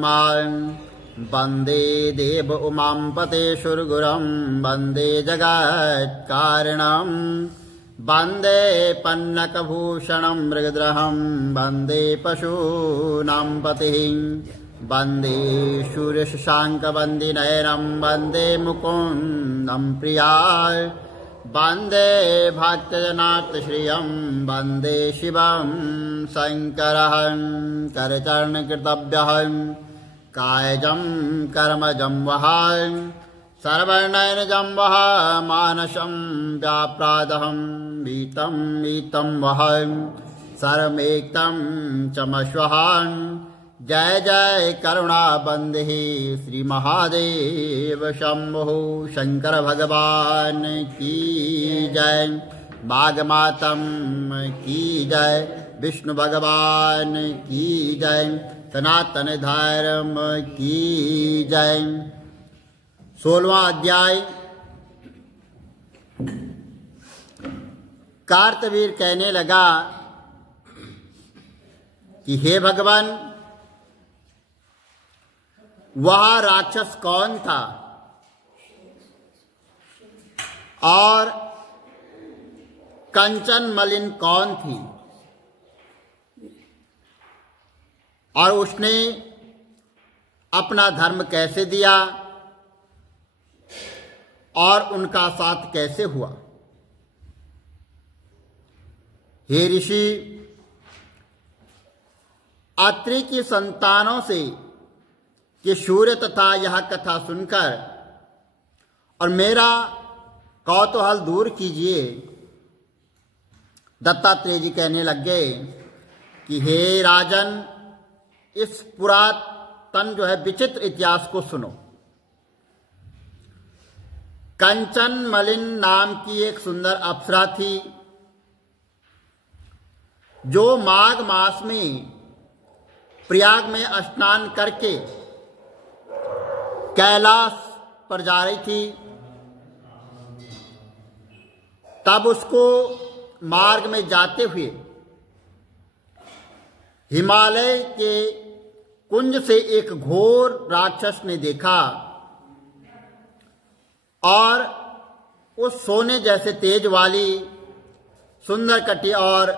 मां वन्दे देव उमांपते सुरगुरं वन्दे जगत्कारणं वन्दे पन्नकभूषणं मृगद्रहं वन्दे पशूनां पतिं वन्दे सूर्यशशाङ्कवन्दिनयनं वन्दे मुकुन्दं प्रियाय वन्दे भक्तजनार्तश्रियं वन्दे शिवं शङ्करं करचरणकृतभ्यं कायजं कर्मजं वहाय सर्वनयनजं वह मानसं व्याप्रादहं वीतं वहाय सर्वमेकं चमस्वहान् जय जय करुणाबन्धे श्री महादेव शंभो शंकर भगवान की जय। माघमातम की जय। विष्णु भगवान की जय। सनातन धर्म की जय। 16वां अध्याय। कार्तवीर कहने लगा कि हे भगवान, वह राक्षस कौन था और कंचन मलिन कौन थी, और उसने अपना धर्म कैसे दिया और उनका साथ कैसे हुआ। हे ऋषि, अत्रि की संतानों से कि सूर्य तथा यह कथा सुनकर और मेरा कौतूहल दूर कीजिए। दत्तात्रेय जी कहने लग गए कि हे राजन, इस पुरातन जो है विचित्र इतिहास को सुनो। कंचन मलिन नाम की एक सुंदर अप्सरा थी जो माघ मास में प्रयाग में स्नान करके कैलाश पर जा रही थी। तब उसको मार्ग में जाते हुए हिमालय के कुंज से एक घोर राक्षस ने देखा और उस सोने जैसे तेज वाली सुंदर कटी और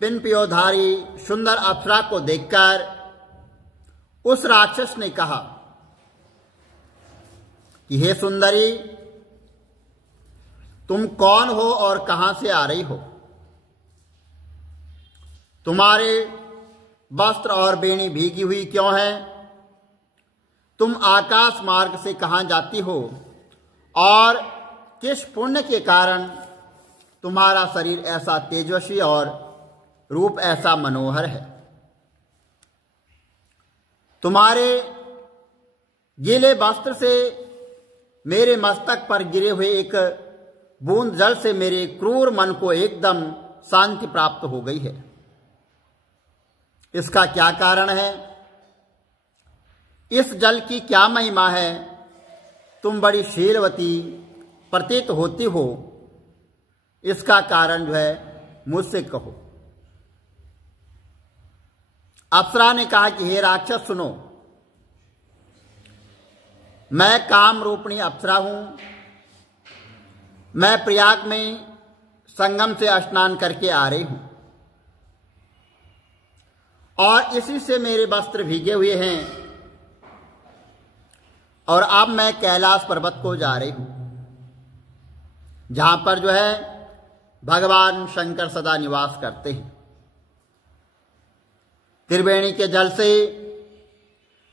पिनपियोधारी सुंदर अप्सरा को देखकर उस राक्षस ने कहा कि हे सुंदरी, तुम कौन हो और कहां से आ रही हो? तुम्हारे वस्त्र और बेणी भीगी हुई क्यों है? तुम आकाश मार्ग से कहां जाती हो और किस पुण्य के कारण तुम्हारा शरीर ऐसा तेजस्वी और रूप ऐसा मनोहर है? तुम्हारे गीले वस्त्र से मेरे मस्तक पर गिरे हुए एक बूंद जल से मेरे क्रूर मन को एकदम शांति प्राप्त हो गई है। इसका क्या कारण है? इस जल की क्या महिमा है? तुम बड़ी शीलवती प्रतीत होती हो, इसका कारण जो है मुझसे कहो। अप्सरा ने कहा कि हे राक्षस, सुनो, मैं काम रूपिणी अप्सरा हूं। मैं प्रयाग में संगम से स्नान करके आ रही हूं और इसी से मेरे वस्त्र भीगे हुए हैं और अब मैं कैलाश पर्वत को जा रही हूं, जहां पर जो है भगवान शंकर सदा निवास करते हैं। त्रिवेणी के जल से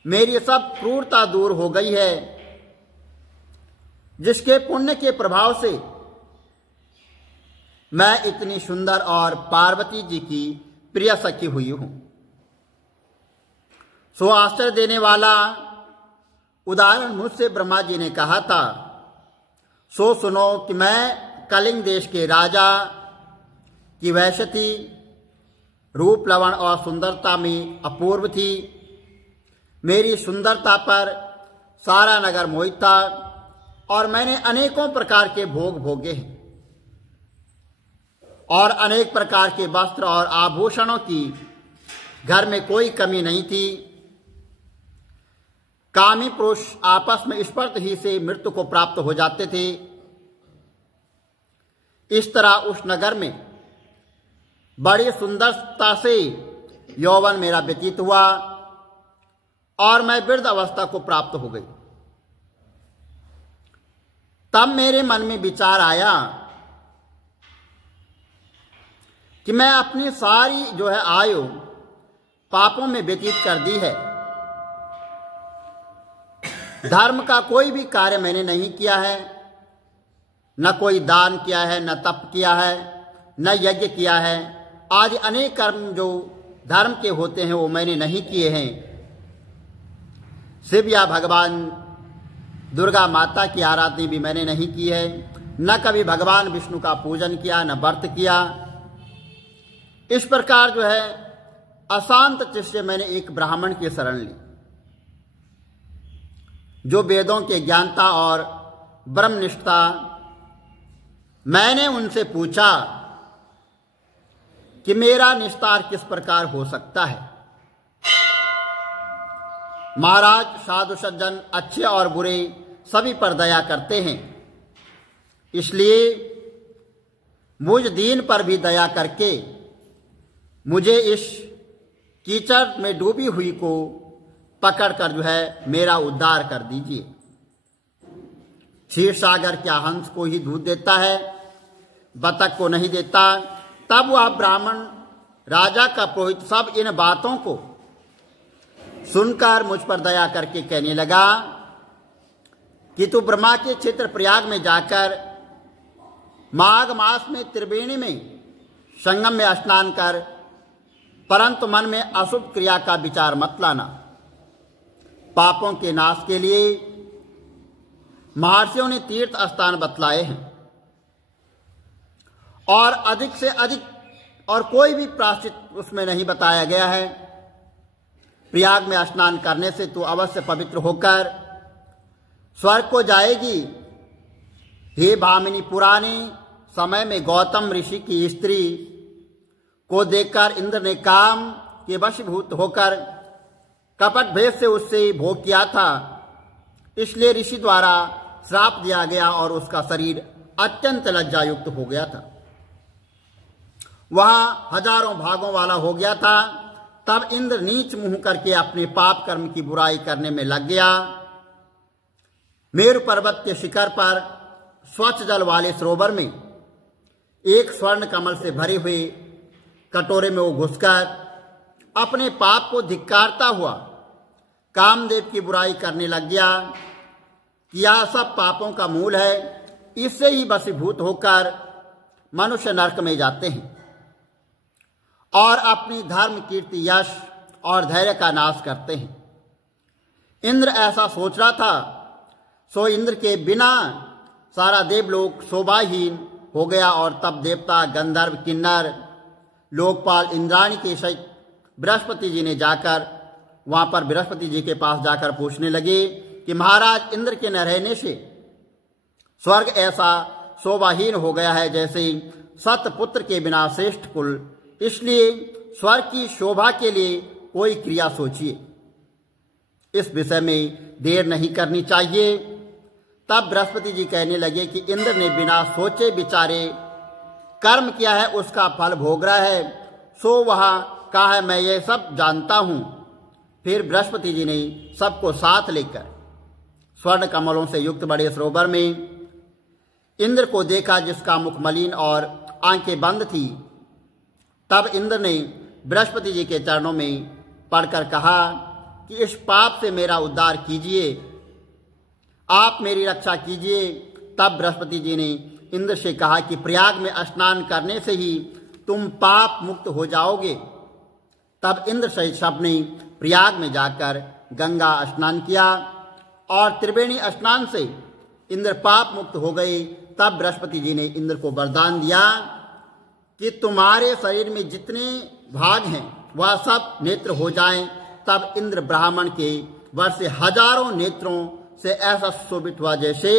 मेरी सब क्रूरता दूर हो गई है, जिसके पुण्य के प्रभाव से मैं इतनी सुंदर और पार्वती जी की प्रिय सखी हुई हूं। सो आश्चर्य देने वाला उदाहरण मुझसे ब्रह्मा जी ने कहा था। सो सुनो कि मैं कलिंग देश के राजा की वैश्य थी, रूप लवण और सुंदरता में अपूर्व थी। मेरी सुंदरता पर सारा नगर मोहित था और मैंने अनेकों प्रकार के भोग भोगे हैं और अनेक प्रकार के वस्त्र और आभूषणों की घर में कोई कमी नहीं थी। कामी पुरुष आपस में स्पर्श ही से मृत्यु को प्राप्त हो जाते थे। इस तरह उस नगर में बड़ी सुंदरता से यौवन मेरा व्यतीत हुआ और मैं वृद्ध अवस्था को प्राप्त हो गई। तब मेरे मन में विचार आया कि मैं अपनी सारी आयु पापों में व्यतीत कर दी है। धर्म का कोई भी कार्य मैंने नहीं किया है, न कोई दान किया है, न तप किया है, न यज्ञ किया है। आज अनेक कर्म जो धर्म के होते हैं वो मैंने नहीं किए हैं। शिव या भगवान दुर्गा माता की आराधना भी मैंने नहीं की है, न कभी भगवान विष्णु का पूजन किया, न व्रत किया। इस प्रकार अशांत चित्त से मैंने एक ब्राह्मण की शरण ली, जो वेदों के ज्ञानता और ब्रह्मनिष्ठता। मैंने उनसे पूछा कि मेरा निस्तार किस प्रकार हो सकता है। महाराज, साधु सज्जन अच्छे और बुरे सभी पर दया करते हैं, इसलिए मुझ दीन पर भी दया करके मुझे इस कीचड़ में डूबी हुई को पकड़कर मेरा उद्धार कर दीजिए। क्षीर सागर क्या हंस को ही दूध देता है, बतख को नहीं देता। तब वह ब्राह्मण राजा का पुरोहित सब इन बातों को सुनकर मुझ पर दया करके कहने लगा कि तू ब्रह्मा के क्षेत्र प्रयाग में जाकर माघ मास में त्रिवेणी में संगम में स्नान कर, परंतु मन में अशुभ क्रिया का विचार मत लाना। पापों के नाश के लिए महर्षियों ने तीर्थ स्थान बतलाए हैं और अधिक से अधिक और कोई भी प्रायश्चित उसमें नहीं बताया गया है। प्रयाग में स्नान करने से तू अवश्य पवित्र होकर स्वर्ग को जाएगी। हे भामिनी, पुराने समय में गौतम ऋषि की स्त्री को देखकर इंद्र ने काम के वशीभूत होकर कपट भेद से उससे भोग किया था, इसलिए ऋषि द्वारा श्राप दिया गया और उसका शरीर अत्यंत लज्जायुक्त हो गया था। वह हजारों भागों वाला हो गया था। तब इंद्र नीच मुंह करके अपने पाप कर्म की बुराई करने में लग गया। मेरु पर्वत के शिखर पर स्वच्छ जल वाले सरोवर में एक स्वर्ण कमल से भरे हुए कटोरे में वो घुसकर अपने पाप को धिक्कारता हुआ कामदेव की बुराई करने लग गया कि यह सब पापों का मूल है। इससे ही वशीभूत होकर मनुष्य नरक में जाते हैं और अपनी धर्म, कीर्ति, यश और धैर्य का नाश करते हैं। इंद्र ऐसा सोच रहा था, सो इंद्र के बिना सारा देवलोक शोभाहीन हो गया और तब देवता, गंधर्व, किन्नर, लोकपाल, इंद्राणी के सहित बृहस्पति जी ने जाकर वहां पर बृहस्पति जी के पास जाकर पूछने लगे कि महाराज, इंद्र के न रहने से स्वर्ग ऐसा शोभाहीन हो गया है जैसे सतपुत्र के बिना श्रेष्ठ कुल। इसलिए स्वर्ग की शोभा के लिए कोई क्रिया सोचिए, इस विषय में देर नहीं करनी चाहिए। तब बृहस्पति जी कहने लगे कि इंद्र ने बिना सोचे विचारे कर्म किया है, उसका फल भोग रहा है, सो वह कहा है, मैं ये सब जानता हूं। फिर बृहस्पति जी ने सबको साथ लेकर स्वर्ण कमलों से युक्त बड़े सरोवर में इंद्र को देखा, जिसका मुख मलिन और आंखें बंद थी। तब इंद्र ने बृहस्पति जी के चरणों में पड़कर कहा कि इस पाप से मेरा उद्धार कीजिए, आप मेरी रक्षा कीजिए। तब बृहस्पति जी ने इंद्र से कहा कि प्रयाग में स्नान करने से ही तुम पाप मुक्त हो जाओगे। तब इंद्र सहित सबने प्रयाग में जाकर गंगा स्नान किया और त्रिवेणी स्नान से इंद्र पाप मुक्त हो गए। तब बृहस्पति जी ने इंद्र को वरदान दिया कि तुम्हारे शरीर में जितने भाग हैं वह सब नेत्र हो जाएं। तब इंद्र ब्राह्मण के वर से हजारों नेत्रों से ऐसा शोभित हुआ जैसे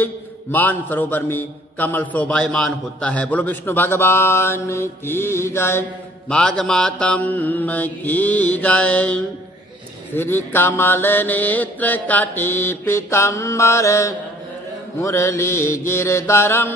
मान सरोवर में कमल शोभायमान होता है। बोलो विष्णु भगवान की जय, माघ मातम की जय। श्री कमल नेत्र कटी पीतम्बर मुरली गिरधरम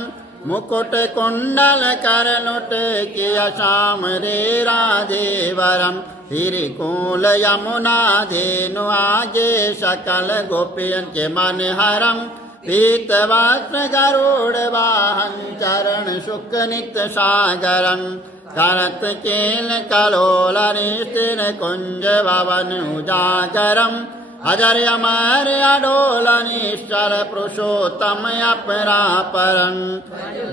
मुकुट कुंडल करनुट किया श्याम रे राधेवरम हिरिकूल यमुना धेनु आगे सकल गोपियन के मन हरम पीत वस्त्र गरुड़ वाहन चरण शुक नित सागरम करत केल कलोल निस्तिन कुंज भवन उजागरम अजर अमर अडोल निश्चल पुरुषोत्तम अपरापरं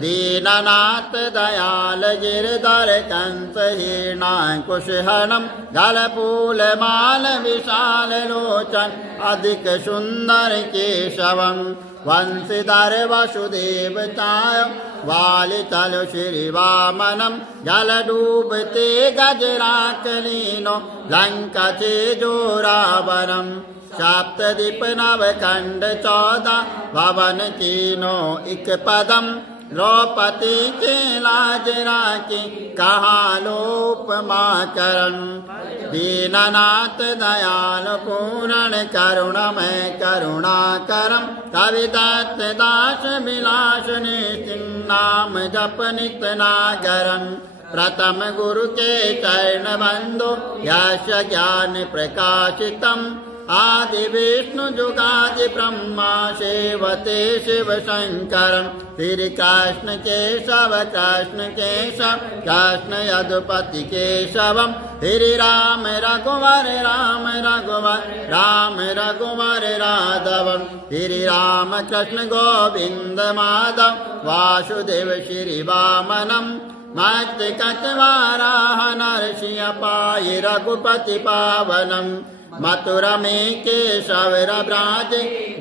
दीननाथ दयाल गिरधर कंस हीर्णांकुशहरणं गलपूल माल विशाल लोचन अधिक सुंदर केशवं वंशीधर वसुदेव चाय वालितल श्रीवामनं जल डूबते गजराकलीनो लंका तेजो रावणं सप्तदीप नवखंड 14 भवन कीनो इक पदम द्रौपदी के लाज राखी कहा लोपमा करन दीननाथ दयाल पूर्ण करुणमय करुणाकरम कविदत्त दास विलास नाम जप नित नागरन प्रथम गुरु के चरण बंदो यश ज्ञान प्रकाशितम आदि विष्णु जुगादि ब्रह्मा सेवते शिव शंकरं श्री कृष्ण केशव कृष्ण केशव कृष्ण यदुपति केशवम श्री राम रघुवर राम रघुवर राम रघुवर राघवम श्री राम कृष्ण गोविंद माधव वासुदेव श्री वामनम मत्कटवाराह नरसिंह पाहि रघुपति पावनम मथुरा में केशव ब्राज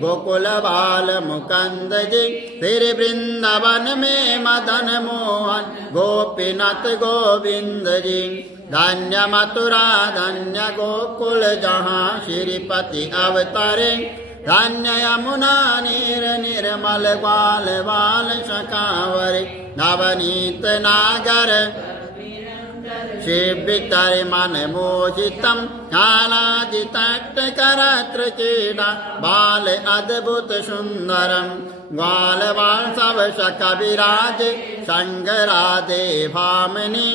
गोकुल बाल मुकुंद जी फिर वृंदावन में मदन मोहन गोपीनाथ गोविंद जी धन्य मथुरा धन्य गोकुल जहाँ श्रीपति अवतरे धन्य यमुना नीर निर्मल ग्वाल बाल सखावर नवनीत नागर शिवितर मन मोहितम कालादितट करत्र क्रीडा बाल अद्भुत सुंदरम ग्वाल वांसव सख विराज संग राधे भामिनी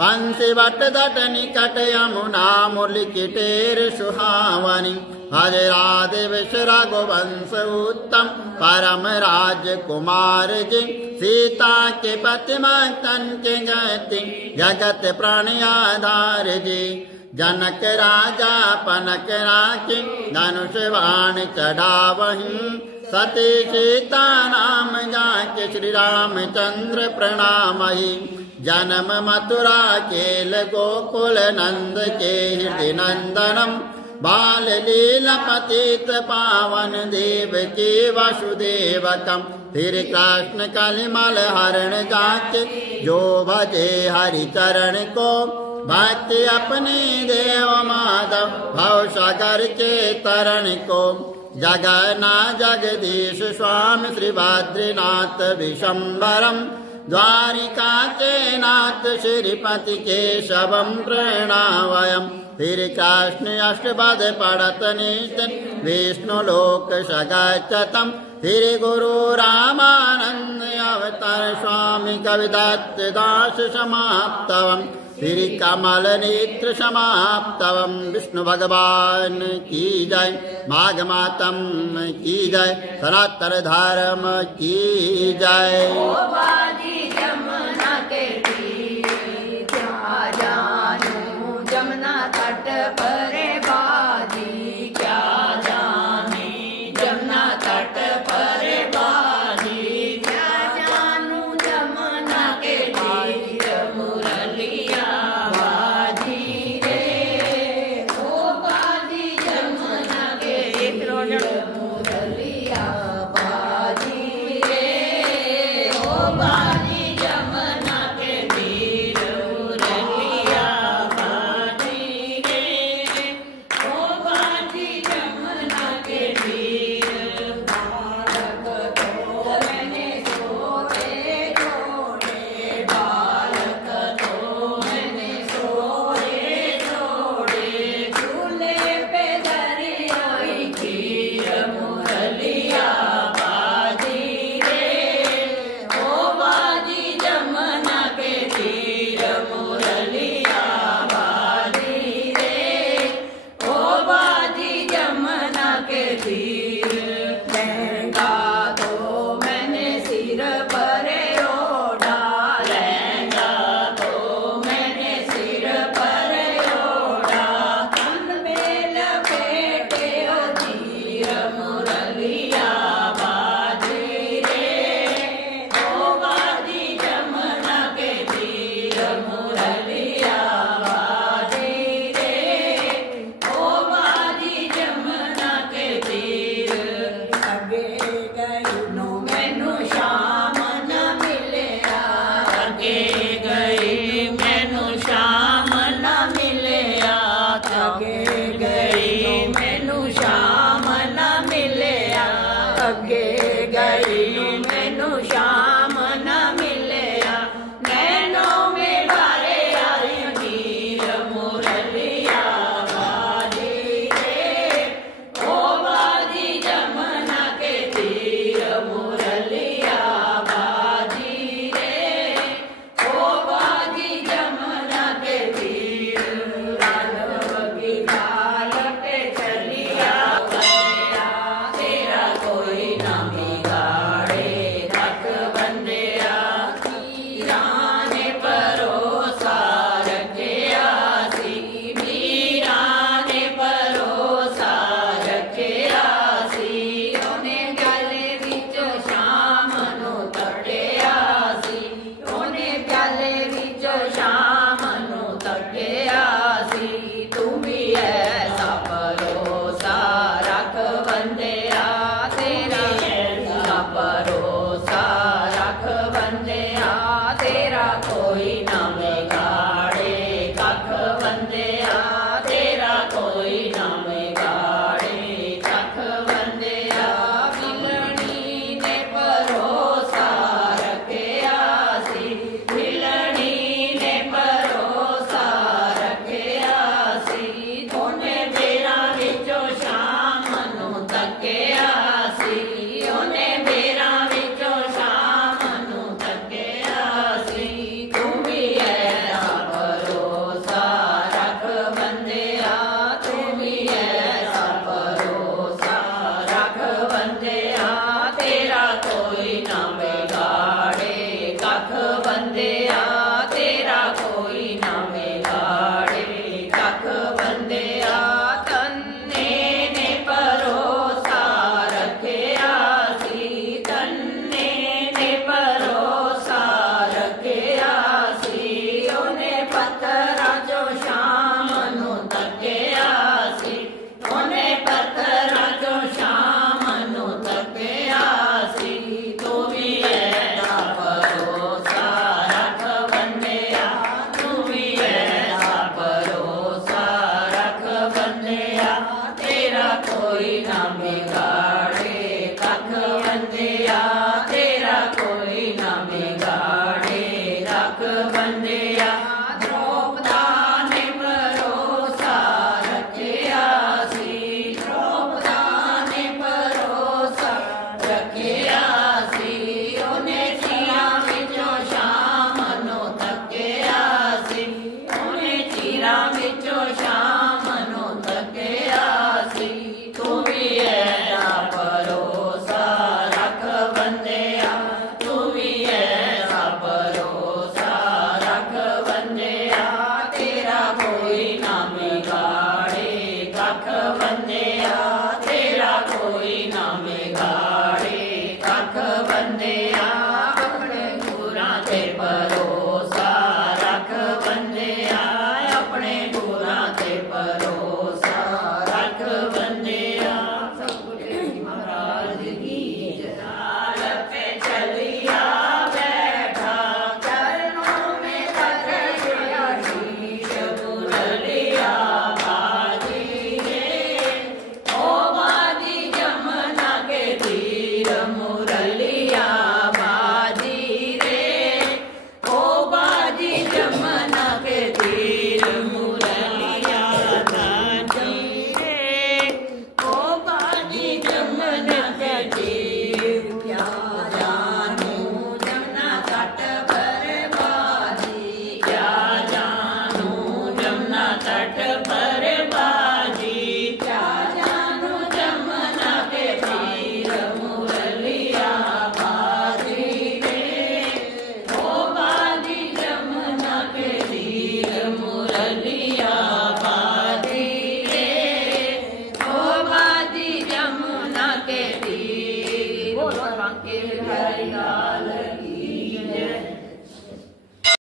वंशी वट दट निकट यमुना मुलिकिटेर सुहावनी हज राधे विष रघुवंश उत्तम परम राजकुमार जी सीता के पति मक्तन के गति जगत प्राण आधार जी जनक राजा पनक राखी धनुष बाण चढ़ावहीं सती सीता नाम जाके श्री रामचंद्र प्रणामहि जन्म मथुरा केल गोकुल नंद के हृदय नंदनम बाल लीला पतित पावन देव के वसुदेवकम फिर कृष्ण कलिमल हरण जाके जो भजे हरि चरण को भक्ति अपने देव माधव भव सागर के तरण को जगन्ना जगदीश स्वामी श्री बद्रीनाथ विशंबरम द्वारिका के नाथ श्रीपति केशवम प्रणवयम फिर कृष्ण अष्टपद पढ़त नित्य विष्णु लोक सगच्छतम फिर गुरु रामानंद अवतार स्वामी कविदत्त दास समाप्तवम फिर कमल नेत्र समाप्तवम विष्णु भगवान की जय माघ मातम की जय सनातन धर्म की जय।